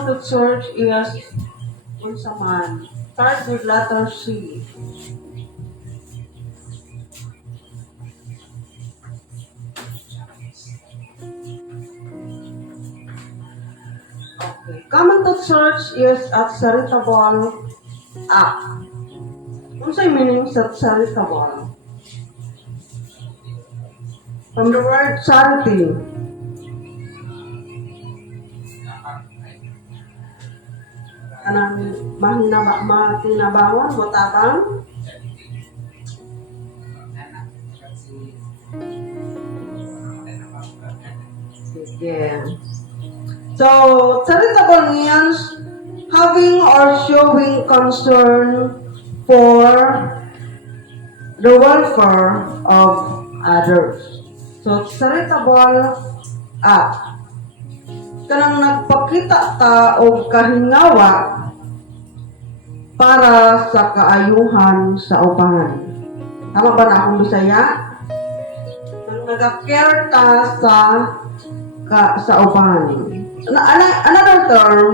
common to church is unsa man. Start with letter C. Okay. Common to church is at charitable act. Unsa yung meaning sa charitable? From the word charity. Kanang matinabangon, botabang. Sige. So, charitable means having or showing concern for the welfare of others. So, charitable act. Kanang nagpakita ta og kahingawa para sa kaayuhan sa uban. Tama ba na akong Bisaya? Nang nag-care ta sa uban. Another term,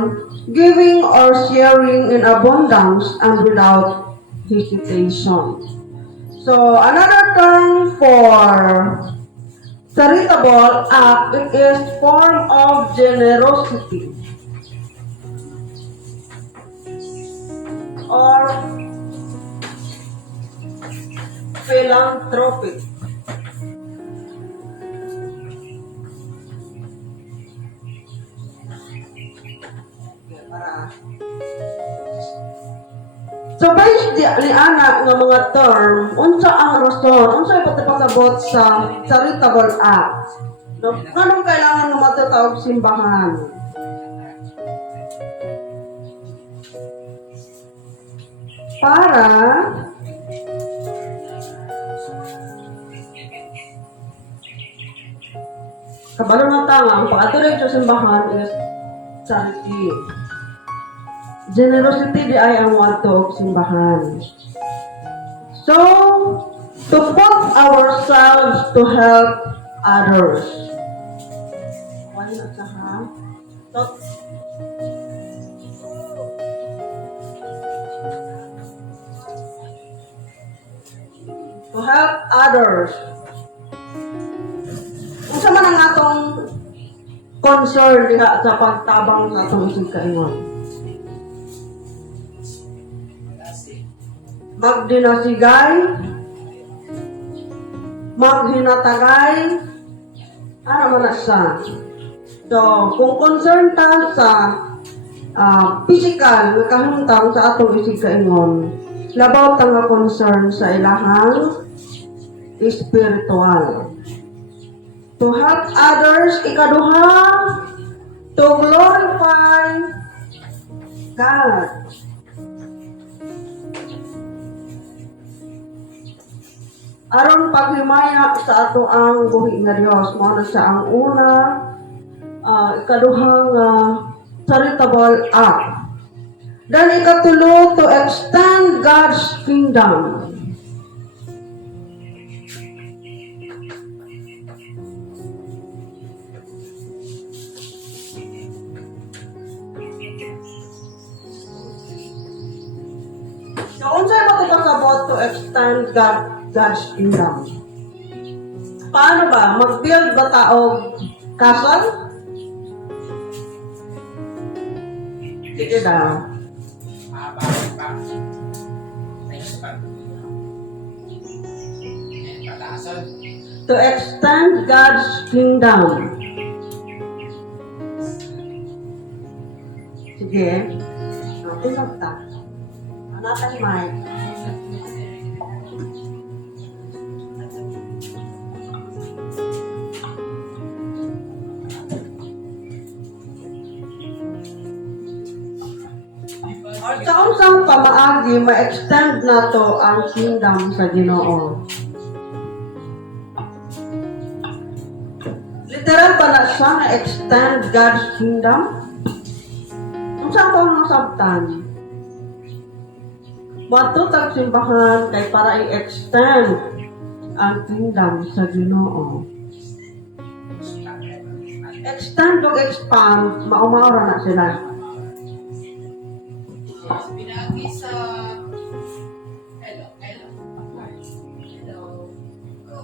giving or sharing in abundance and without hesitation. So, another term for charitable act, it is form of generosity or philanthropic. So based ni ana nga mga term, unsa ang rason, unsa ipatapasabot sa charitable act? No, kanong kailangan nga matatawag simbahan? Para kabalo na tanga, ang pag-atuloy sa simbahan is charity. Generosity di ay ang wato og simbahan. So, to put ourselves to help others. Why not sa ha? To help others. Unsa man ang atong concern diha sa pagtabang sa atong isig kaingon? Magdinasigay, maghinatagay, ano man na siya. So, kung concern ta sa physical, kahintang sa atong isig kaingon, labaw ta nga concern sa ilahang spiritual. To help others, ikaduha, to glorify God. Aron paghimaya sa ato ang buhi nga Dios, mo na siya ang una, ikaduhang charitable act. Then ikatulo, to extend God's kingdom. So, unsay matapasabot to extend God's kingdom? Paano ba? Mag-build ba taog castle? Sige daw. To extend God's kingdom. Sige. Tingnan ta. Anatan mic. Or sa unsang pamaagi, ma-extend na to ang kingdom sa Ginoo. Literal ba na siya na-extend God's kingdom? Unsang to ang nasabtan? Matutag simbahan kay para i-extend ang kingdom sa Ginoo. Extend o expand, maumaura na sila. Yes, pinagi sa... Hello, hello. Hello. Go.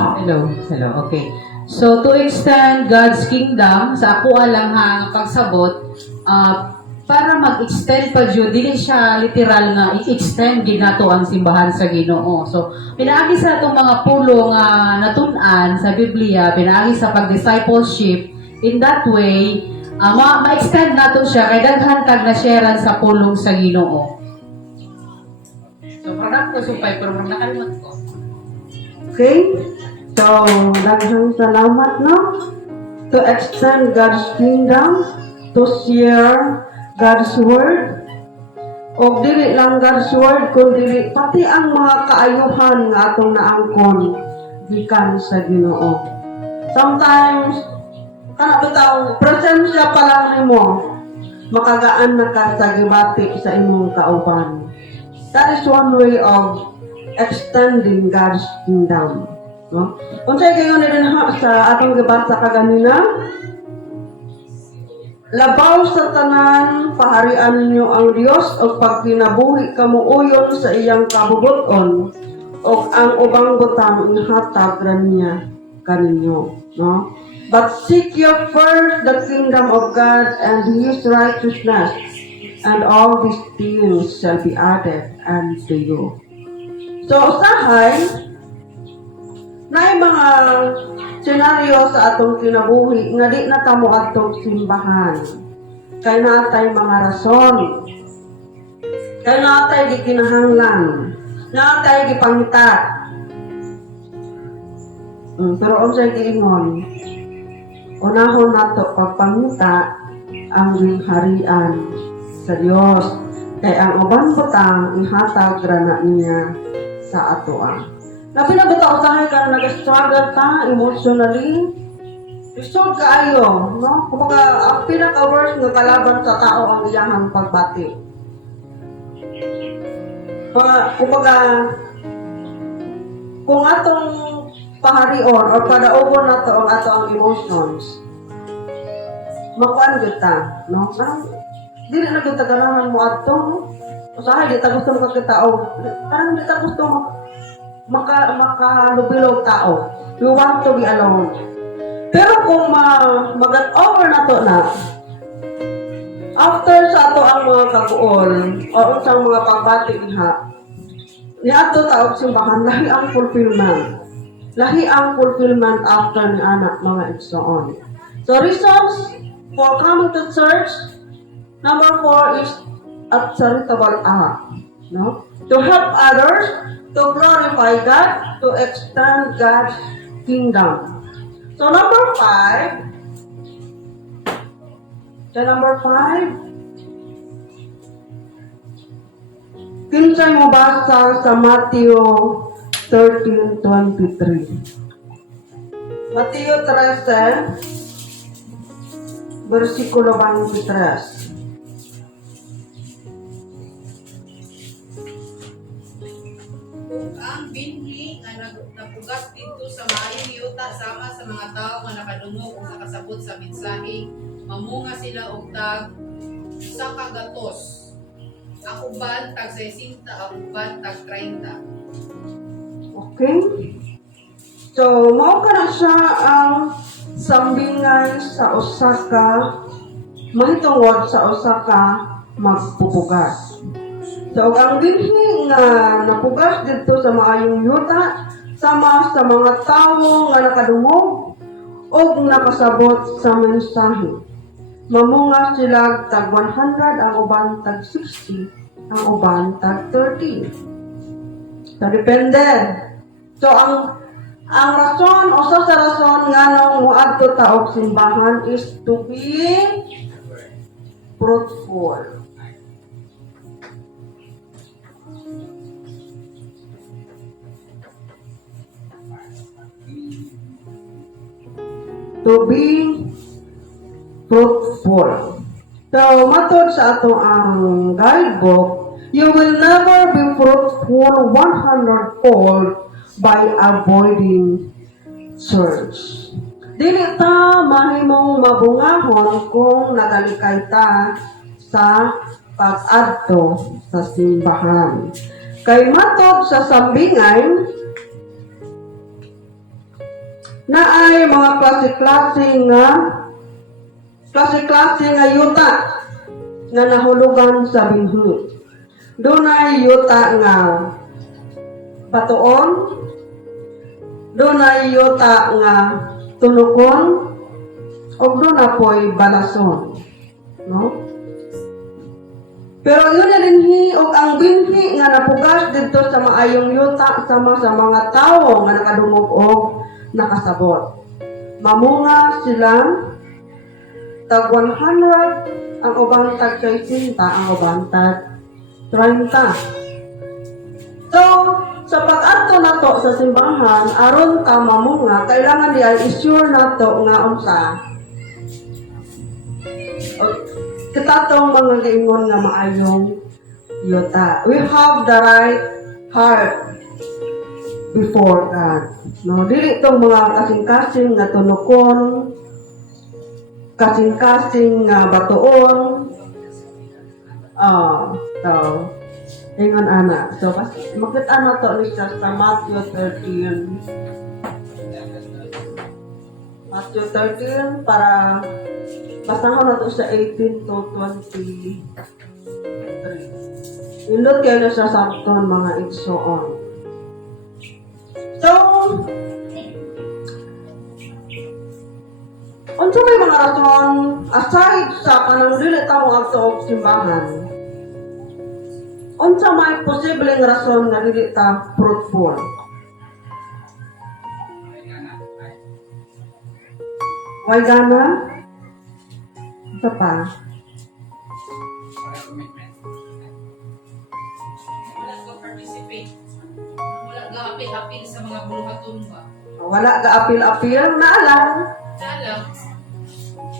Hello, hello, okay. So, to extend God's kingdom, sa ako lang ha, ang pagsabot, para mag-extend pa Diyo, dili siya literal nga i-extend ginato ang simbahan sa Ginoo. So, pinaagi sa itong mga pulong natun-an sa Biblia, pinaagi sa pag-discipleship, in that way, ma-extend nato siya, kay daghan kag na-sharean sa pulong sa Ginoo. So, parang ko supay, pero nakalimot ko. Okay? So, daghang salamat, no? To extend God's kingdom, to share God's word, o dili lang God's word, kundi pati ang mga kaayuhan nga atong naangkon gikan sa Ginoo. Sometimes, kana bitaw presensya pa lang nimo, makagaan na ka sa gibati sa imong kauban. That is one way of extending God's kingdom. No? Unsay kayo ni din sa atong gibasa kaganina? Labaw sa tanan, paharian ninyo ang Dios o pag kinabuhi kamuuyon sa iyang kabubuton o ang ubang butang ihatag ra niya kaninyo. No? But seek ye first the kingdom of God and His righteousness, and all these things shall be added unto you. So, usahay, na mga senaryo sa atong kinabuhi nga di na tamo atong simbahan. Kay natay mga rason. Kay natay di kinahanglan. Natay di pangitat. Pero unsay giingon? Unahon nato pagpangita ang harian sa Dios. Kay ang uban butang ihatag ra na niya sa atoa. Labi na bitaw usahay ka nag-struggle ta emotionally. Result kaayo, no? Kumbaga, ang pinaka-worst nga kalaban sa tao ang iyahang pagbati. Kumbaga, kung atong paharion o padaogon nato ang ato ang emotions, makuan gyud ta, no? Parang dili na gyud taganahan mo ato, no? Usahay di ta gusto makakitao. Parang di ta gusto makalubilog tao. We want to be alone. Pero kung mag-over na to na, after sa ato ang mga kaguol, o unsang mga pagbati niya, niadto ta og simbahan, lahi ang fulfillment. Lahi ang fulfillment after ni anak mga igsoon. So reasons for coming to church, number 4 is a charitable act. No? To help others, to glorify God, to extend God's kingdom. So number 5, kinsay mo basa sa Matthew 13:23. Matthew 13, versikulo 23. Ang binhi nga napugas dito sa maayong yuta sama sa mga tao nga nakadungog ug nakasabot sa mensahe, mamunga sila og tag sa kagatos. Ang uban tag 60, ang uban tag 30. Okay? So, mao ka na siya ang sambingay sa Osaka, mahitungod sa Osaka magpupugas. So, ang binhi nga napugas dito sa maayong yuta, sama sa mga tao nga nakadungog o nakasabot sa mensahe. Mamunga sila tag 100, ang uban tag 60, ang uban tag 30. So, depende. So, ang rason, o sa rason nga nung muadto ta og simbahan is to be fruitful. To be fruitful. So, matod sa ato ang guidebook, you will never be fruitful 100-fold by avoiding church. Dili ta mahimong mabungahon kung nagalikay ta sa pag-adto sa simbahan. Kay matod sa sambingay, na ay mga klase-klase nga yuta nga nahulugan sa binhi. Doon ay yuta nga batuon, doon ay yuta nga tunukon, o doon na po'y balason. No? Pero yun na dinhi, o ang binhi nga napugas dito sa maayong yuta sama sa mga tao nga nakadungog o nakasabot. Mamunga sila tag 100, ang ubang tag 60, ang ubang tag 30. So, sa pag-adto nato sa simbahan, aron ka mamunga, kailangan diay i-sure nato nga unsa. Kitatong mga gaingon nga maayong yuta. We have the right heart before God. No, dili itong mga kasing-kasing nga tunukon, kasing-kasing nga batuon. So, ingon ana. So, makita na to ni siya sa Matthew 13. Matthew 13 para basahan na to sa 18 to 23. Ilot kayo na siya sa akton mga igsoon. So, unsa may mga rason aside sa kanang dili ta mo adto og simbahan? Unsa may posibleng rason nga dili ta fruitful? Why gana? Unsa pa? Wala ka participate. Wala ka apil-apil sa mga buluhaton ba? Wala ka apil-apil na alam. Alam.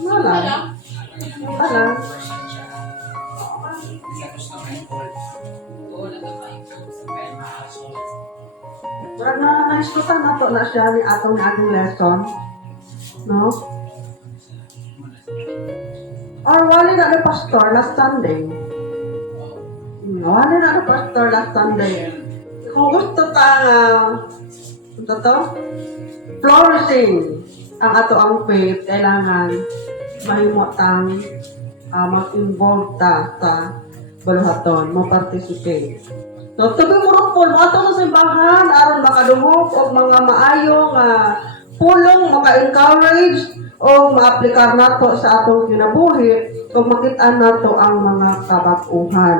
Alam. Alam. Wala ka pa. Murag na naiskutan na to na siya ni atong ating lesson. No? Or wali na ni pastor last Sunday. Wali na ni pastor last Sunday. Kung gusto ta nga ito to, flourishing ang ato ang faith, kailangan mahimotang mag-involve ta sa baluhaton, mo-participate. So, to be fruitful, mga ito sa simbahan, aron makadungog o mga maayong pulong, maka-encourage o ma-aplikar nato sa atong kinabuhi o makita nato ang mga kabag-uhan.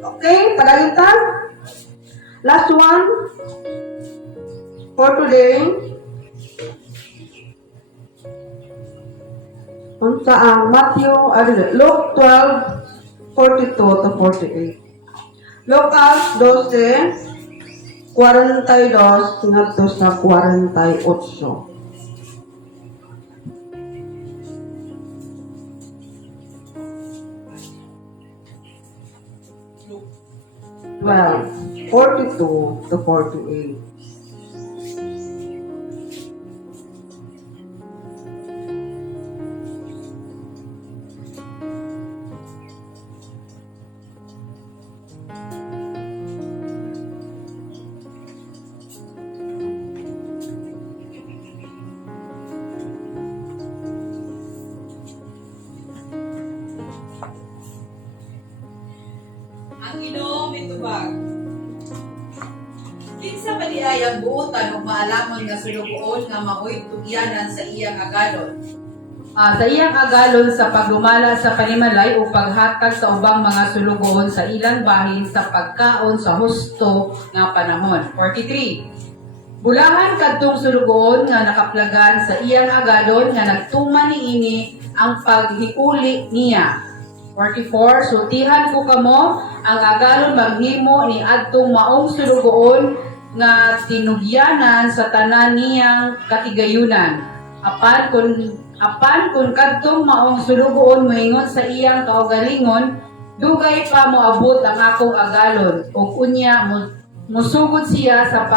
Okay, padagitan. Last one for today. Unsa ang Luke 12:42 to 48. Lucas 12:42 ngadto sa 48. 42 to 48. Ang Ginoo mitubag. Kinsa ba di ay ang buotan ug maalamon nga sulugoon nga maoy tugyanan sa iyang agalon? Sa iyang agalon sa pagdumala sa panimalay o paghatag sa ubang mga sulugoon sa ilang bahin sa pagkaon sa husto nga panahon. 43. Bulahan kadtong sulugoon nga nakaplagan sa iyang agalon nga nagtuman niini ang paghiuli niya. 44. Sultihan ko kamo ang agalon maghimo ni adtong maong sulugoon nga tinugyanan sa tanan niyang katigayunan. Apan kung kadtong maong sulugoon moingon sa iyang kaugalingon, dugay pa moabot ang akong agalon ug unya musugod siya sa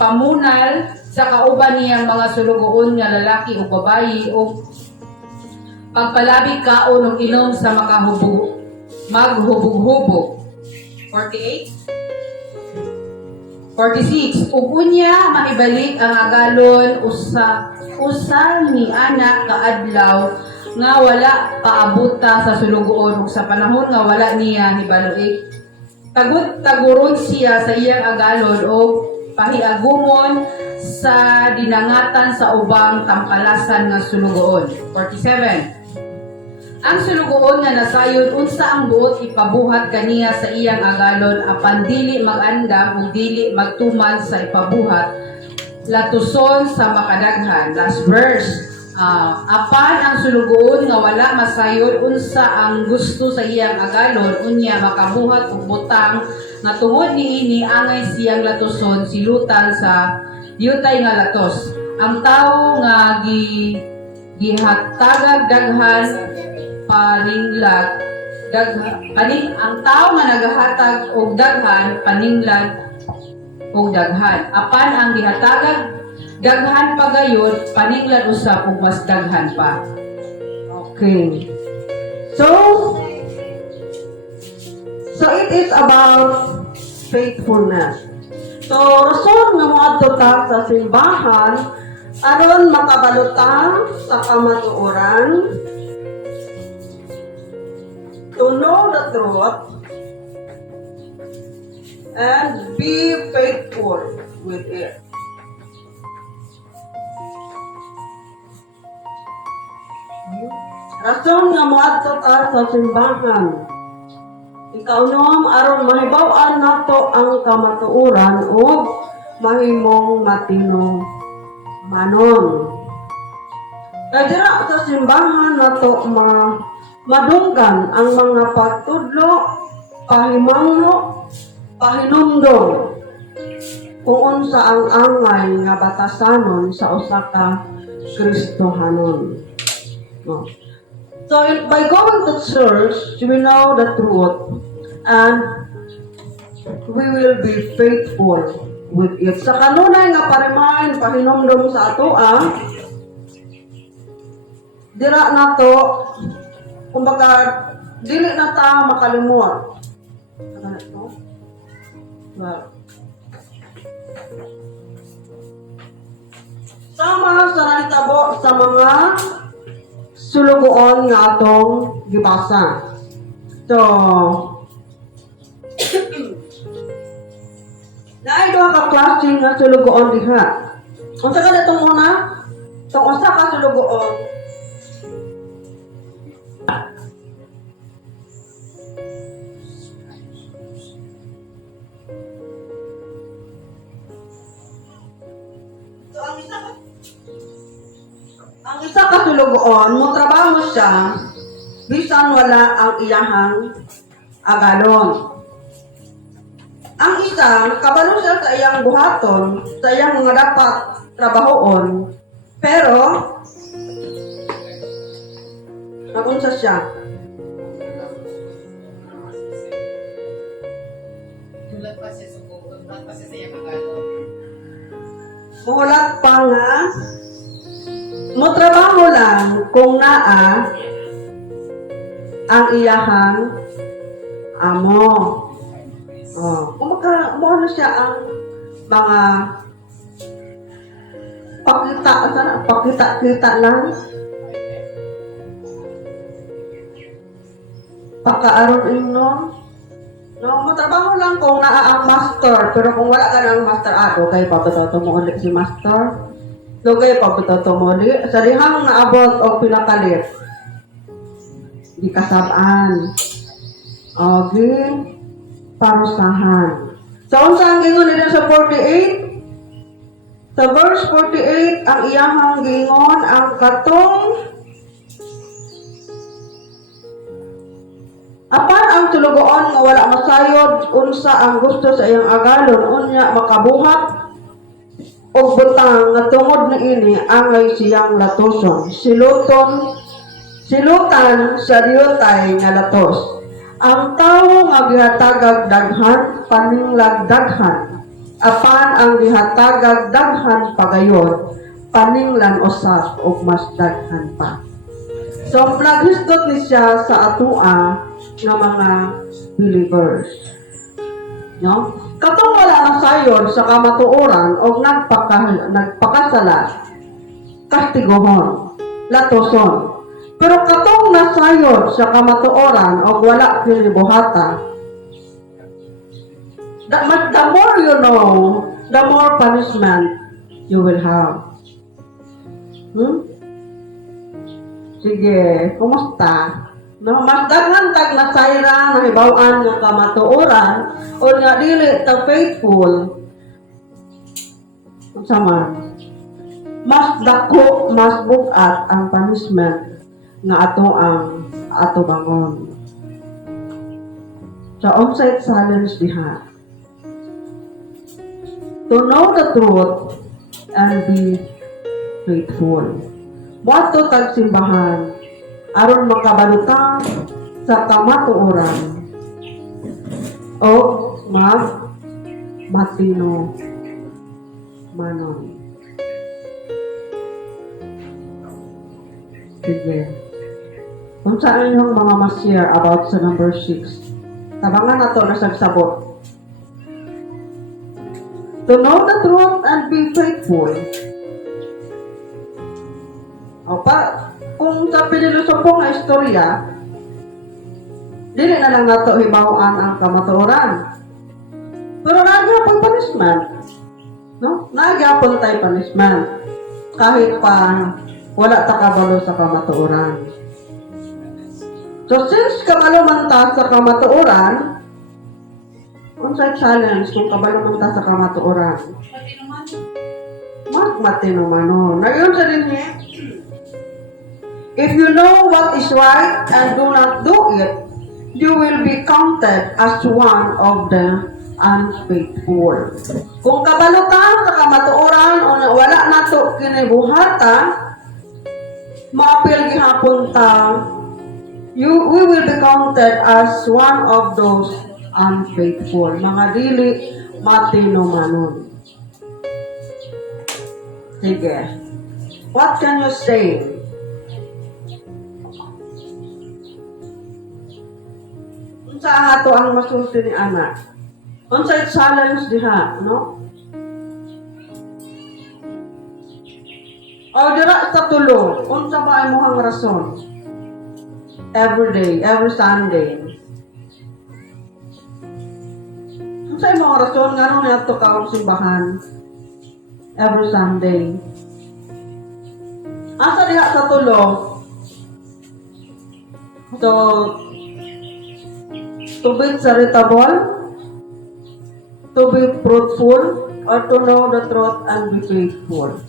pamunal sa kauban niyang mga sulugoon nga lalaki o babayi o pagpalabi kaon og inom sa maghubog-hubog. 46. Ug unya mahibalik ang agalon usa ni ana kaadlaw nga wala kaabuta sa sulugoon ug sa panahon nga wala niya hibaluik. Tagut-taguron siya sa iyang agalon o pahiagumon sa dinangatan sa ubang tampalasan nga sulugoon. 47. Ang sulugoon nga nasayod unsa ang buot ipabuhat kaniya sa iyang agalon apan dili mag-andam ug dili magtuman sa ipabuhat latuson sa makadaghan. Last verse. Apan ang sulugoon nga wala masayod unsa ang gusto sa iyang agalon unya makabuhat og butang nga tungod niini angay siyang latuson silutan sa yutay nga latos. Ang tawo nga gihatagag daghan paninglag ang tao nga nagahatag og daghan paninglag og daghan apan ang gihatagag daghan pagayon paninglag usab og mas daghan pa. Okay. So it is about faithfulness. So rason nga moadto ta sa simbahan aron makabalutang sa kamatuoran, to know the truth and be faithful with it. Rason nga moadto ta sa simbahan. Ikaunom aron mahibaw-an nato ang kamatuoran ug mahimong matino manon. Kaya dira sa simbahan nato madunggan ang mga pagtudlo, pahimangno, pahinumdom kung unsa ang angay nga batasanon sa usa ka Kristohanon. No. So by going to church, we know the truth and we will be faithful with it. Sa kanunay nga parimahan, pahinumdom sa atoa, dira nato kumbaga, dili na ta makalimot. Well, sama sa nahitabo sa mga sulugoon nga atong gibasa. So, naay duha ka klase nga sulugoon diha. Unsa ka ditong una? Itong usa ka sulugoon ang isa ka sulugoon, mo trabaho siya, bisan wala ang iyahang agalon. Ang isa, kabalo siya sa iyang buhaton, sa iyang mga dapat trabahoon, pero, nagunsa siya. Mulat pa siya subukan, mulat pa siya sa iyang agalon. Muhulat pa nga, mo trabaho lang kung naa ang iyahang amo. Kung mo siya ang mga pakita lang. Pakaaron inyo. No, matrabaho lang kung naa ang master, pero kung wala ka ng master, kay papatoto mo ulit si master. Dugay papatoto mo ulit. Sa rihang naabot o pinakalit. Di kasabaan. Okay. Parusahan. So, unsa ang gingon nila sa 48? Sa verse 48, ang iyahang gingon, ang katong apan ang tulugoon nga wala masayod unsa ang gusto sa iyang agalon unya makabuhat og butang nga tungod niini angay siyang latoson silutan sa diyotay nga latos ang tawo nga gihatagag daghan paninglag daghan apan ang gihatagag daghan pagayon, paninglan usab og mas daghan pa. So, naghistot ni siya sa atua nga mga believers. No? Katong wala na sayon sa kamatuoran o nagpakasala, kastigohon, latoson. Pero katong nasayon sa kamatuoran o wala kinibuhata, the more you know, the more punishment you will have. Sige, kumusta? No, mas daghan tag nasayra na hibaw-an nga kamatuoran o nga dili ta faithful. Sama. Mas dako, mas bugat ang punishment nga ato bangon. So, on-site challenge diha. To know the truth and be faithful. Wato tag simbahan aron makabalutang sa kamatuoran o matino manon. Sige. Kung saan inyong mga ma-share about sa number 6, tabangan na to na sagsabot. To know the truth and be faithful. O kung sa pinilusopong nga istorya, dili na lang nato hibawan ang kamatuoran. Pero nagyapon punishment. No? Nagyapon tayo punishment. Kahit pa wala ta kabalo sa kamatuoran. So since kabalo man ta sa kamatuoran, unsay challenge kung kabalo man ta sa kamatuoran? Matino mano. Nayon sa din niya. If you know what is right and do not do it, you will be counted as one of the unfaithful. Kung kabalo ka sa kamatuoran o wala nato kinibuhata, maapil gihapon ta, we will be counted as one of those unfaithful. Mga dili matino manon. Sige. What can you say? Sa ato ang masulti ni anak. Unsay challenge diha, no? O dira sa tulo, unsa ba imong rason? Every day, every Sunday. Unsa imong rason ngano nato ka og simbahan? Every Sunday. Asa diha sa tulo? So, to be charitable, to be fruitful, or to know the truth and be faithful.